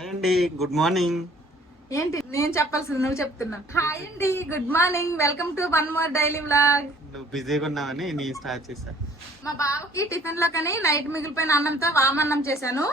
Hi అండి, good morning. ఏంటి నేను చెప్పాల్సింది నువ్వు చెప్తున్నావు. హాయ్ అండి, good morning, welcome to one more daily vlog. నువ్వు బిజీగా ఉన్నావని నేను స్టార్ట్ చేశా. మా బావకి టిఫిన్ లో కానీ నైట్ మిగిలిపోయిన అన్నంతో వామన్నం చేశాను.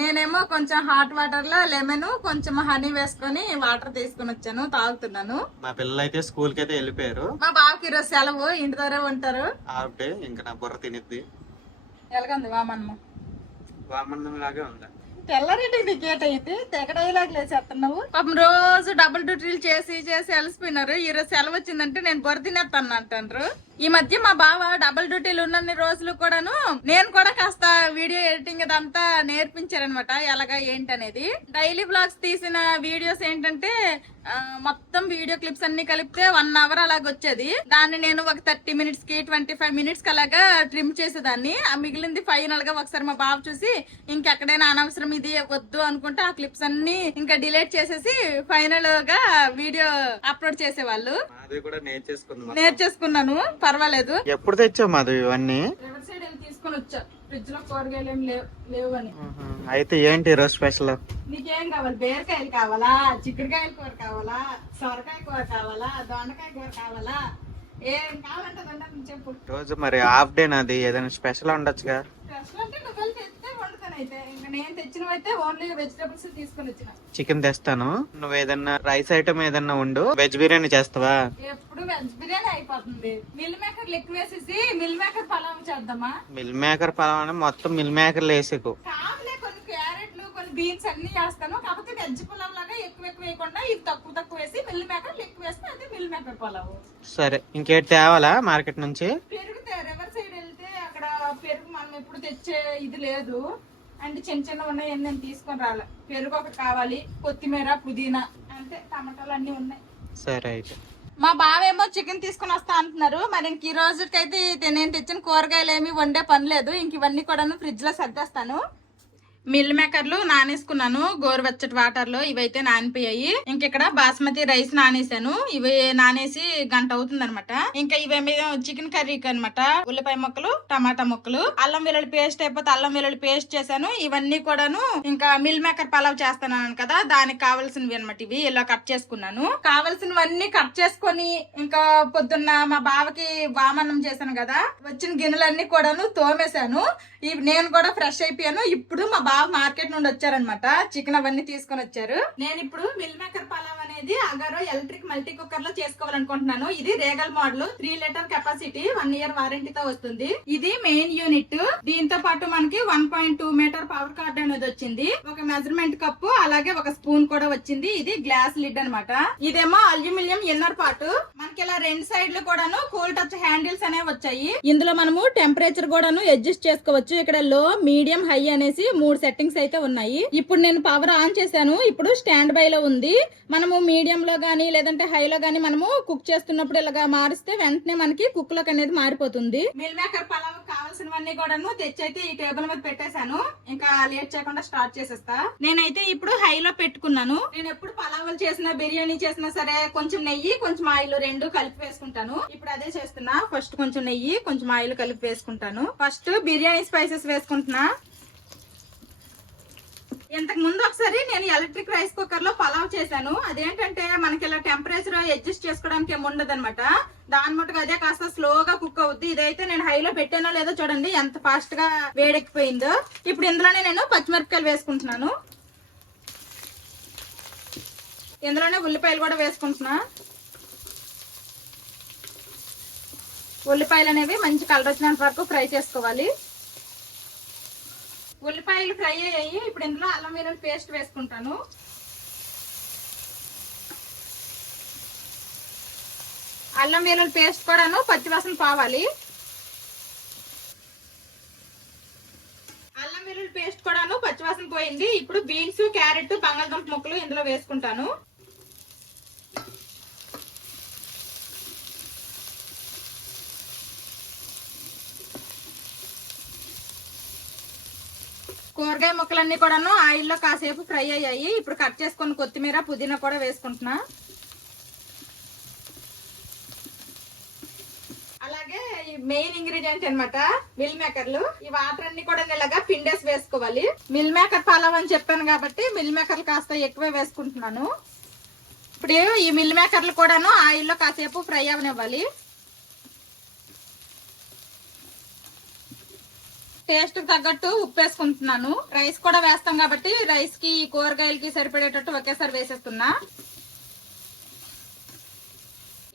నేనేమో కొంచెం హాట్ వాటర్ లో లెమన్ కొంచెం హనీ వేసుకొని వాటర్ తీసుకుని వచ్చాను, తాగుతున్నాను. మా పిల్లలు అయితే స్కూల్ కి అయితే వెళ్ళిపోయారు. మా బావకి ఈరోజు సెలవు, ఇంటి దగ్గర ఉంటారు. హాఫ్ డే, ఇంకా నా బుర్ర తినిద్ది. ఎలాగంది వామన్నం? వామన్నం లాగే ఉందా? తెల్లరెడ్డికి టికెట్ అయితే తెగడైలాగ్ లేసేస్తున్నావు. పాపం రోజు డబుల్ డ్యూటీలు చేసి చేసి అలసిపోయినారు. ఈ రోజు సెలవు వచ్చిందంటే నేను బొర తినేస్తాను అంటారు. ఈ మధ్య మా బావ డబుల్ డ్యూటీలు ఉన్నన్ని రోజులు కూడాను నేను కూడా కాస్త వీడియో ఎడిటింగ్ అదంతా నేర్పించారనమాట, ఎలాగా ఏంటనేది. డైలీ బ్లాగ్స్ తీసిన వీడియోస్ ఏంటంటే మొత్తం వీడియో క్లిప్స్ అన్ని కలిపితే 1 అవర్ అలాగ వచ్చేది. దాన్ని నేను ఒక 30 minutes కి 25 minutes కి అలాగా ట్రిమ్ చేసేదాన్ని. ఆ మిగిలింది ఫైనల్ గా ఒకసారి మా బావ చూసి ఇంకెక్కడైనా అనవసరం ఇది వద్దు అనుకుంటే ఆ క్లిప్స్ అన్ని ఇంకా డిలీట్ చేసేసి ఫైనల్ గా వీడియో అప్లోడ్ చేసేవాళ్ళు. నేర్చేసుకున్నాను, పర్వాలేదు. ఎప్పుడు తెచ్చావు మాధవ్ ఇవన్నీ? రివర్ సైడ్ వెళ్ళి తీసుకొని వచ్చా, ఫ్రిడ్జ్ లో కూరగాయలు ఏం లేవు అని. అయితే ఏంటి ఈరోజు స్పెషల్? నీకేం కావాలి? బీరకాయలు కావాలా, చిక్కుడుకాయల కూర కావాలా, సొరకాయ కూర కావాలా, దొండకాయ కూర కావాలా, ఏం కావాలంటే దొండ చెప్పు. రోజు మరి హాఫ్ డే నాది, ఏదైనా స్పెషల్ ఉండొచ్చుగా? స్పెషల్ అంటే నువ్వు వెళ్ళి తెస్తే వండుతానైతే. ఇంకా నేను తెచ్చినవైతే ఓన్లీ వెజిటేబుల్స్ తీసుకొని వచ్చిన. చికెన్ తెస్తాను, నువ్వు ఏదన్నా రైస్ ఐటమ్ ఏదన్నా ఉండు. వెజ్ బిర్యానీ చేస్తావా? ఎప్పుడు వెజ్ బిర్యానీ అయిపోతుంది. మిల్ మేకర్ ఎక్కువ వేసేసి మిల్ మేకర్ పలావ్ చేద్దామా? మిల్ మేకర్ పలావ్ మొత్తం మిల్ మేకర్లు వేసేకు. కాదులే, కొన్ని క్యారెట్లు కొన్ని బీన్స్ అన్ని వేస్తాను. కాకపోతే వెజ్ పులావ్ లాగా ఎక్కువ వేయకుండా ఇది తక్కువ వేసి మిల్ మేకర్ ఎక్కువ వేస్తే అదే మిల్ మేకర్ పలావ్. సరే, ఇంకేటి తేవాలా మార్కెట్ నుంచి? పెరుగు రివర్ సైడ్ వెళ్తే అక్కడ పెరుగు మనం ఎప్పుడు తెచ్చే ఇది లేదు. అంటే చిన్న ఉన్నాయి, నేను తీసుకొని రాలే. పెరుగు ఒకటి కావాలి, కొత్తిమీర పుదీనా అంతే, టమాటాలు అన్ని ఉన్నాయి. సరే అయితే. మా బావేమో చికెన్ తీసుకుని వస్తా అంటున్నారు. మరి ఇంక ఈ రోజుకైతే నేను తెచ్చిన కూరగాయలు ఏమి వండే పని లేదు. ఇంక ఇవన్నీ కూడా ఫ్రిడ్జ్ లో సర్దేస్తాను. మిల్ మేకర్లు నానేసుకున్నాను గోరువెచ్చటి వాటర్ లో, ఇవైతే నానిపోయాయి. ఇంక ఇక్కడ బాస్మతి రైస్ నానేసాను, ఇవి నానేసి గంట అవుతుంది అనమాట. ఇంకా ఇవేమి చికెన్ కర్రీకి అనమాట. ఉల్లిపాయ ముక్కలు, టమాటా ముక్కలు, అల్లం వెల్లుల్లి పేస్ట్ అయిపోతే అల్లం వెల్లుల్లి పేస్ట్ చేశాను. ఇవన్నీ కూడాను ఇంకా మిల్ మేకర్ పలావ్ చేస్తాను కదా, దానికి కావాల్సినవి అనమాట. ఇవి ఇలా కట్ చేసుకున్నాను. కావాల్సినవన్నీ కట్ చేసుకొని ఇంకా పొద్దున్న మా బావకి వామన్నం చేశాను కదా, వచ్చిన గిన్నెలన్నీ కూడాను తోమేశాను. నేను కూడా ఫ్రెష్ అయిపోయాను. ఇప్పుడు మా బావ మార్కెట్ నుండి వచ్చారనమాట, చికెన్ అవన్నీ తీసుకొని వచ్చారు. నేను ఇప్పుడు మిల్ మేకర్ పలావ్ అనేది అగారో ఎలక్ట్రిక్ మల్టీ కుక్కర్ లో చేసుకోవాలనుకుంటున్నాను. ఇది రేగల్ మోడల్, 3 లీటర్ కెపాసిటీ, 1 year వారంటీతో వస్తుంది. ఇది మెయిన్ యూనిట్. దీంతో పాటు మనకి 1.2 మీటర్ పవర్ కార్డ్ అనేది వచ్చింది. ఒక మెజర్మెంట్ కప్పు, అలాగే ఒక స్పూన్ కూడా వచ్చింది. ఇది గ్లాస్ లిడ్ అనమాట. ఇదేమో అల్యూమినియం ఇన్నర్ పార్ట్. మనకి ఇలా 2 సైడ్లు కూడాను కూల్ టచ్ హ్యాండిల్స్ అనేవి వచ్చాయి. ఇందులో మనము టెంపరేచర్ కూడాను అడ్జస్ట్ చేసుకోవచ్చు. ఇక్కడ లో, మీడియం, హై అనేసి 3 సెట్టింగ్స్ అయితే ఉన్నాయి. ఇప్పుడు నేను పవర్ ఆన్ చేశాను. ఇప్పుడు స్టాండ్ బై లో ఉంది. మనము మీడియం లో గానీ లేదంటే హై లో గానీ మనము కుక్ చేస్తున్నప్పుడు ఇలాగా మారిస్తే వెంటనే మనకి కుక్ లోకి అనేది మారిపోతుంది. మిల్ మేకర్ పలావ్ కావాల్సినవన్నీ కూడాను తెచ్చైతే ఈ టేబుల్ మీద పెట్టేశాను. ఇంకా లేట్ చేయకుండా స్టార్ట్ చేసేస్తా. నేనైతే ఇప్పుడు హై లో పెట్టుకున్నాను. నేను ఎప్పుడు పలావులు చేసినా బిర్యానీ చేసినా సరే కొంచెం నెయ్యి కొంచెం ఆయిల్ 2 కలిపి వేసుకుంటాను. ఇప్పుడు అదే చేస్తున్నా. ఫస్ట్ కొంచెం నెయ్యి కొంచెం ఆయిల్ కలిపి వేసుకుంటాను. ఫస్ట్ బిర్యానీ స్పైసెస్ వేసుకుంటున్నా. ఇంతకు ముందు ఒకసారి నేను ఎలక్ట్రిక్ రైస్ కుక్కర్ లో పలావ్ చేశాను. అదేంటంటే మనకి ఇలా టెంపరేచర్ అడ్జస్ట్ చేసుకోవడానికి ఏమి ఉండదు అనమాట. దాని మటుకు అదే కాస్త స్లోగా కుక్ అవుద్ది. ఇదైతే నేను హైలో పెట్టానో లేదో చూడండి ఎంత ఫాస్ట్ గా వేడెక్కిపోయిందో. ఇప్పుడు ఇందులోనే నేను పచ్చిమిరపకాయలు వేసుకుంటున్నాను. ఇందులోనే ఉల్లిపాయలు కూడా వేసుకుంటున్నా. ఉల్లిపాయలు అనేవి మంచి కలర్ వచ్చినంత వరకు ఫ్రై చేసుకోవాలి. ఉల్లిపాయలు ఫ్రై అయ్యాయి. ఇప్పుడు ఇందులో అల్లం వెల్లుల్లి పేస్ట్ వేసుకుంటాను. అల్లం వెల్లుల్లి పేస్ట్ కూడాను పచ్చివాసన పోవాలి. అల్లం వెల్లుల్లి పేస్ట్ కూడాను పచ్చివాసన పోయింది. ఇప్పుడు బీన్స్, క్యారెట్, బంగాళదుంప ముక్కలు ఇందులో వేసుకుంటాను. కూరగాయ ముక్కలన్నీ కూడాను ఆయిల్లో కాసేపు ఫ్రై అయ్యాయి. ఇప్పుడు కట్ చేసుకుని కొత్తిమీర పుదీనా కూడా వేసుకుంటున్నా. అలాగే మెయిన్ ఇంగ్రీడియంట్ అన్నమాట మిల్ మేకర్లు. ఈ వాటర్ అన్ని కూడా ఇలాగా పిండేసి వేసుకోవాలి. మిల్ మేకర్ పలావ్ అని చెప్పాను కాబట్టి మిల్ మేకర్లు కాస్త ఎక్కువే వేసుకుంటున్నాను. ఇప్పుడు ఈ మిల్ మేకర్లు కూడాను ఆయిల్లో కాసేపు ఫ్రై అవనివ్వాలి. టేస్ట్ కి తగ్గట్టు ఉప్పు వేసుకుంటున్నాను. రైస్ కూడా వేస్తాం కాబట్టి రైస్ కి కూరగాయలకి సరిపడేటట్టు ఒకేసారి వేసేస్తున్నా.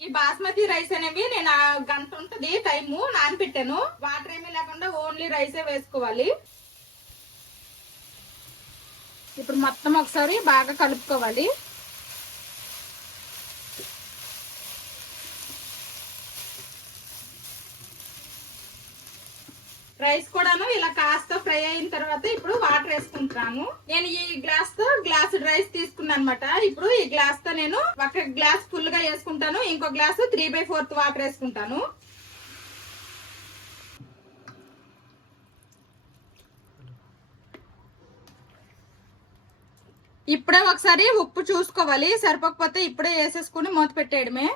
ఈ బాస్మతి రైస్ అనేవి నేను గంట ఉంటది టైము నానబెట్టాను. వాటర్ ఏమీ లేకుండా ఓన్లీ రైసే వేసుకోవాలి. ఇప్పుడు మొత్తం ఒకసారి బాగా కలుపుకోవాలి. రైస్ కూడాను ఇలా కాస్త ఫ్రై అయిన తర్వాత ఇప్పుడు వాటర్ వేసుకుంటున్నాను. నేను ఈ గ్లాస్ తో గ్లాస్ రైస్ తీసుకున్నాను అనమాట. ఇప్పుడు ఈ గ్లాస్ తో నేను ఒక గ్లాస్ ఫుల్ గా వేసుకుంటాను, ఇంకో గ్లాస్ 3/4 వాటర్ వేసుకుంటాను. ఇప్పుడే ఒకసారి ఉప్పు చూసుకోవాలి, సరిపోకపోతే ఇప్పుడే వేసేసుకుని మూత పెట్టేయడమే.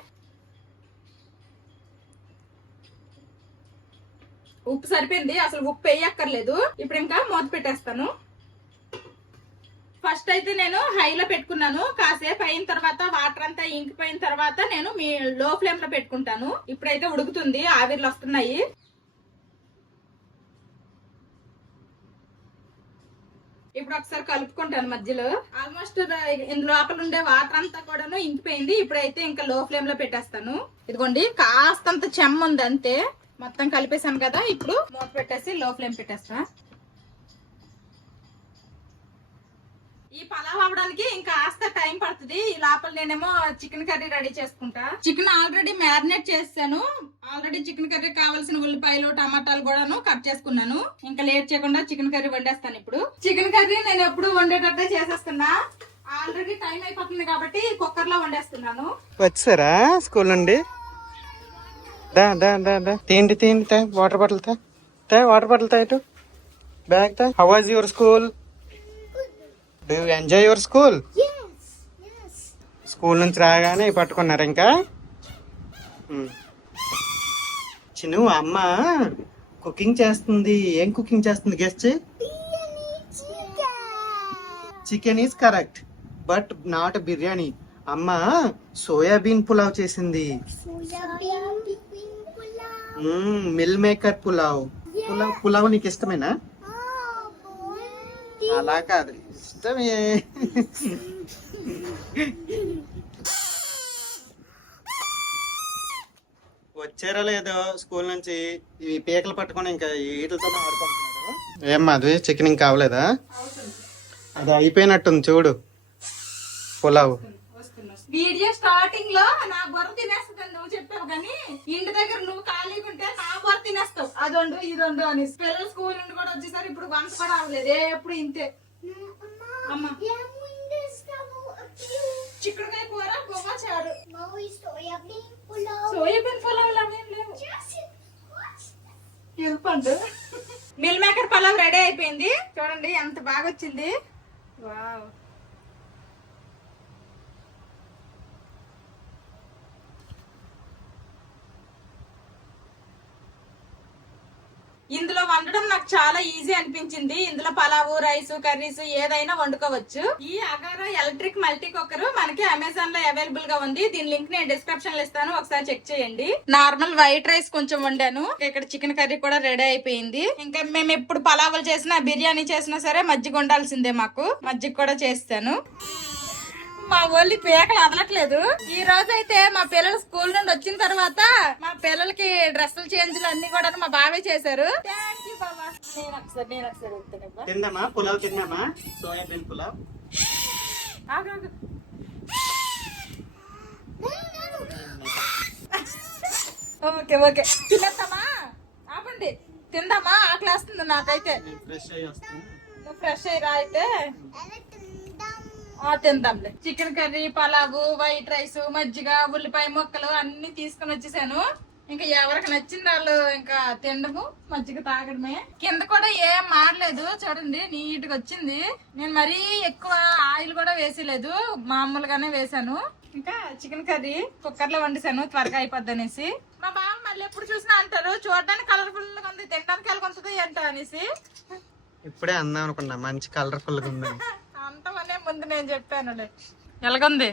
ఉప్పు సరిపోయింది, అసలు ఉప్పు వేయక్కర్లేదు. ఇప్పుడు ఇంకా మూత పెట్టేస్తాను. ఫస్ట్ అయితే నేను హైలో పెట్టుకున్నాను. కాసేపు అయిన తర్వాత వాటర్ అంతా ఇంకిపోయిన తర్వాత నేను లో ఫ్లేమ్ లో పెట్టుకుంటాను. ఇప్పుడైతే ఉడుకుతుంది, ఆవిర్లు వస్తున్నాయి. ఇప్పుడు ఒకసారి కలుపుకుంటాను మధ్యలో. ఆల్మోస్ట్ లోపల ఉండే వాటర్ అంతా కూడాను ఇంకిపోయింది. ఇప్పుడైతే ఇంకా లో ఫ్లేమ్ లో పెట్టేస్తాను. ఇదిగోండి కాస్తంత చెమ్మ ఉంది అంతే. మొత్తం కలిపేసాను కదా, ఇప్పుడు మూత పెట్టేసి లో ఫ్లేమ్ పెట్టేస్తా. ఈ పలావ్ అవడానికి ఇంకా కాస్త టైం పడుతుంది. ఈ లోపల నేనేమో చికెన్ కర్రీ రెడీ చేసుకుంటా. చికెన్ ఆల్రెడీ మ్యారినేట్ చేస్తాను. ఆల్రెడీ చికెన్ కర్రీ కావాల్సిన ఉల్లిపాయలు టమాటాలు కూడాను కట్ చేసుకున్నాను. ఇంకా లేట్ చేయకుండా చికెన్ కర్రీ వండేస్తాను. ఇప్పుడు చికెన్ కర్రీ నేను ఎప్పుడు వండేటట్టే చేసేస్తున్నా. ఆల్రెడీ టైం అయిపోతుంది కాబట్టి కుక్కర్ లో వండేస్తున్నాను. వచ్చారా స్కూల్ నుండి? దా దా దా దా తిండి తిండి తా వాటర్ బాటిల్ తా వాటర్ బాటిల్ తా ఇటు బ్యాగ్ తా. How was your school? Do you enjoy your school? School నుంచి రాగానే పట్టుకున్నారు ఇంకా. చిన్ను అమ్మ కుకింగ్ చేస్తుంది. ఏం కుకింగ్ చేస్తుంది guest? Chicken is correct but not biryani. అమ్మ సోయాబీన్ పులావ్ చేసింది. Meal maker pulao. పులావ్ నీకు ఇష్టమేనా? అలా కాదు, ఇష్టమే. వచ్చారో లేదో స్కూల్ నుంచి ఈ పీకలు పట్టుకొని ఇంకా ఈటలతో ఆడుకుంటున్నారు. ఏమ్మా అది చికెన్ ఇంకా అవ్వలేదా? అది అయిపోయినట్టుంది చూడు పులావ్. వీడియో స్టార్టింగ్ లో నా బొర్ర తినేస్తుంది నువ్వు చెప్పావు, కానీ ఇంటి దగ్గర నువ్వు ఖాళీగా ఉంటే నా బొర్ర తినేస్తావు. అదొండు ఇదొండు అని. పిల్లలు స్కూల్ నుండి కూడా వచ్చేసరి ఇప్పుడు వంట కూడా అవ్వలేదు, ఎప్పుడు ఇంతే. అమ్మా చిక్కుడుకాయ కూర గోవా చారు. సోయాబీన్ పులావ్ అవేం లేవు. ఎల్పండు. మిల్ మేకర్ పలావ్ రెడీ అయిపోయింది. చూడండి ఎంత బాగా వచ్చింది. వావ్. ఇందులో వండడం నాకు చాలా ఈజీ అనిపించింది. ఇందులో పలావు రైస్ కర్రీస్ ఏదైనా వండుకోవచ్చు. ఈ అగారా ఎలక్ట్రిక్ మల్టీ కుక్కర్ మనకి అమెజాన్ లో అవైలబుల్ గా ఉంది. దీని లింక్ నేను డిస్క్రిప్షన్ లో ఇస్తాను, ఒకసారి చెక్ చేయండి. నార్మల్ వైట్ రైస్ కొంచెం వండాను. ఇక్కడ చికెన్ కర్రీ కూడా రెడీ అయిపోయింది. ఇంకా మేము ఎప్పుడు పలావులు చేసినా బిర్యానీ చేసినా సరే మజ్జిగ ఉండాల్సిందే. మాకు మజ్జిగ కూడా చేస్తాను. మా ఒళ్ళి పేకలు వదలట్లేదు. ఈ రోజు అయితే మా పిల్లలు స్కూల్ నుండి వచ్చిన తర్వాత మా పిల్లలకి డ్రెస్సులు చేంజ్లు అన్ని కూడా మా బావే చేశారు. తిందామా పులావ్? తిందామా సోయాబీన్ పులావ్? ఓకే ఓకే తినేద్దామా? ఆపండి, తిందామా? ఆకలేస్తుంది నాకైతే. నువ్వు ఫ్రెష్ అయ్యిరా అయితే తిందాంలే. Chicken curry pulao white rice మజ్జిగ ఉల్లిపాయ ముక్కలు అన్ని తీసుకుని వచ్చేసాను. ఇంకా ఎవరికి నచ్చిన వాళ్ళు ఇంకా తినడము మజ్జిగ తాగడమే. కింద కూడా ఏం మారలేదు చూడండి, నీట్ గా వచ్చింది. నేను మరీ ఎక్కువ ఆయిల్ కూడా వేసలేదు, మామూలుగానే వేసాను. ఇంకా చికెన్ కర్రీ కుక్కర్ లో వండిసాను, త్వరగా అయిపోద్ది అనేసి. మా బావ మళ్ళీ ఎప్పుడు చూసినా అంటారు చూడడానికి కలర్ఫుల్ గా ఉంది, తినడానికి ఎలాగొంటుంది ఏంటో అనేసి. ఇప్పుడే అందాం అనుకున్నా, మంచి కలర్ఫుల్ గా ఉంది. అంతమనే ముందు నేను చెప్పాను. ఎలాగుంది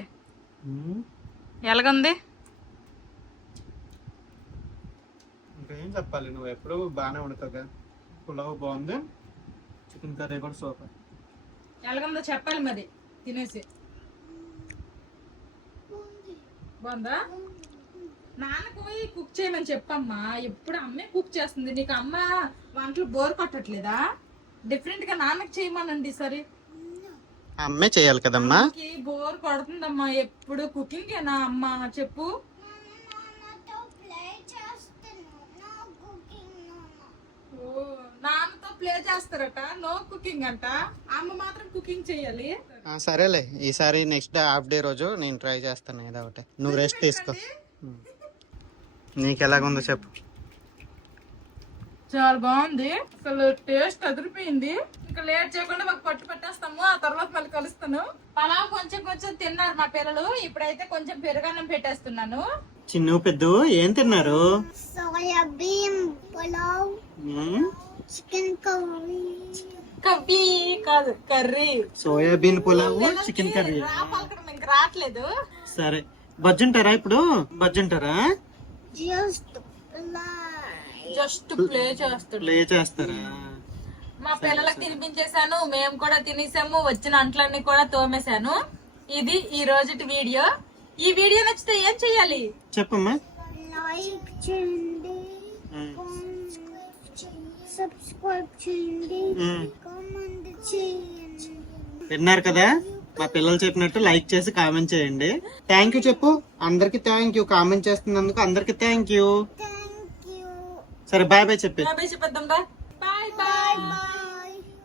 ఎలాగుంది? ఇంకేం చెప్పాలి, నువ్వు ఎప్పుడు బాగానే వండుతావు. పులావ్ బాగుంది, చికెన్ కర్రీ కూడా సూపర్. ఎలాగుందో చెప్పాలి మరి తినేసి. బాగుందా? నాన్నకు కుక్ చేయమని చెప్పమ్మా, ఎప్పుడు అమ్మే కుక్ చేస్తుంది. నీకు అమ్మ వంటలు బోర్ కొట్టట్లేదా? డిఫరెంట్ గా నాన్నకు చేయమనండి సరే. అమ్మే చేయాలి కదమ్మా. బోర్ కొడుతుందమ్మా, ఎప్పుడు కుకింగ్ ఏనా అమ్మ చెప్పు. నాన్నతో ప్లే చేస్తారట, నో కుకింగ్ అంట. అమ్మ మాత్రం కుకింగ్ చెయ్యాలి. సరేలే, ఈసారి నెక్స్ట్ హాఫ్ డే రోజు నేను ట్రై చేస్తాను ఏదో ఒకటి. నువ్వు రెస్ట్ తీసుకో. నీకు ఎలాగుందో చెప్పు. చాలా బాగుంది, అసలు టేస్ట్ అదిరిపోయింది. ఇంకా లేట్ చేయకుండా మాకు పట్టు పెట్టేస్తాము, ఆ తర్వాత మళ్ళీ కలుస్తాను. పలావ్ కొంచెం కొంచెం తిన్నారు మా పిల్లలు, ఇప్పుడైతే కొంచెం పెరుగన్నం పెట్టేస్తున్నాను. చిన్ను పెద్ద ఏం తిన్నారు? Soybean pulao, chicken curry. Curry కాదు curry. Soybean pulao, chicken curry. పలకడం ఇంకా రావట్లేదు. సరే, బజ్జుంటారా ఇప్పుడు? బజ్జుంటారా? జస్ట్ ప్లే చేస్తాడు. ప్లే చేస్తారా? మా పిల్లలకు తినిపించేశాను, మేము కూడా తినేసాము, వచ్చిన అంట్లన్నీ కూడా తోమేశాను. ఇది ఈ రోజుటి వీడియో. ఈ వీడియో నచ్చితే ఏం చెయ్యాలి చెప్పమ్మా. లైక్ చేయండి, సబ్స్క్రైబ్ చేయండి, కామెంట్ చేయండి. విన్నారు కదా, మా పిల్లలు చెప్పినట్టు లైక్ చేసి కామెంట్ చేయండి. థ్యాంక్ యూ చెప్పు అందరికి. థ్యాంక్ యూ కామెంట్ చేస్తున్నందుకు అందరికి థ్యాంక్ యూ. Thank you. సరే బాయ్ బాయ్ చెప్పి. బాయ్ చెప్పేద్దాం. Bye bye.